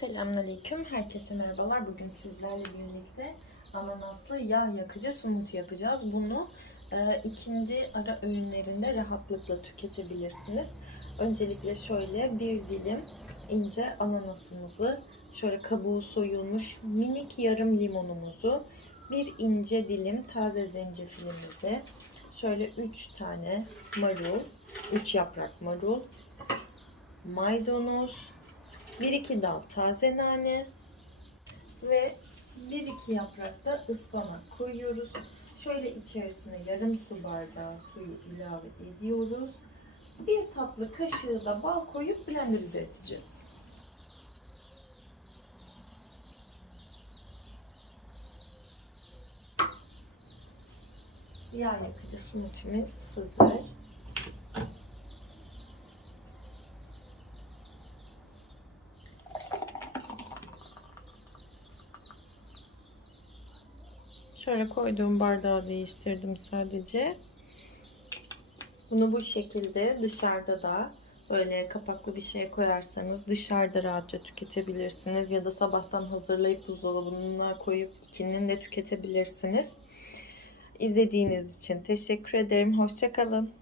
Selamünaleyküm. Herkese merhabalar. Bugün sizlerle birlikte ananaslı yağ yakıcı smoothie yapacağız. Bunu e, ikindi ara öğünlerinde rahatlıkla tüketebilirsiniz. Öncelikle şöyle bir dilim ince ananasımızı, şöyle kabuğu soyulmuş minik yarım limonumuzu, bir ince dilim taze zencefilimizi, şöyle 3 tane marul, 3 yaprak marul, maydanoz, 1-2 dal taze nane ve 1-2 yaprak da ıspanak koyuyoruz. Şöyle içerisine yarım su bardağı suyu ilave ediyoruz. Bir tatlı kaşığı da bal koyup blenderize edeceğiz. Yağ yakıcı smoothie'miz hazır. Şöyle koyduğum bardağı değiştirdim sadece. Bunu bu şekilde dışarıda da böyle kapaklı bir şey koyarsanız dışarıda rahatça tüketebilirsiniz. Ya da sabahtan hazırlayıp buzdolabına koyup ikinin de tüketebilirsiniz. İzlediğiniz için teşekkür ederim. Hoşçakalın.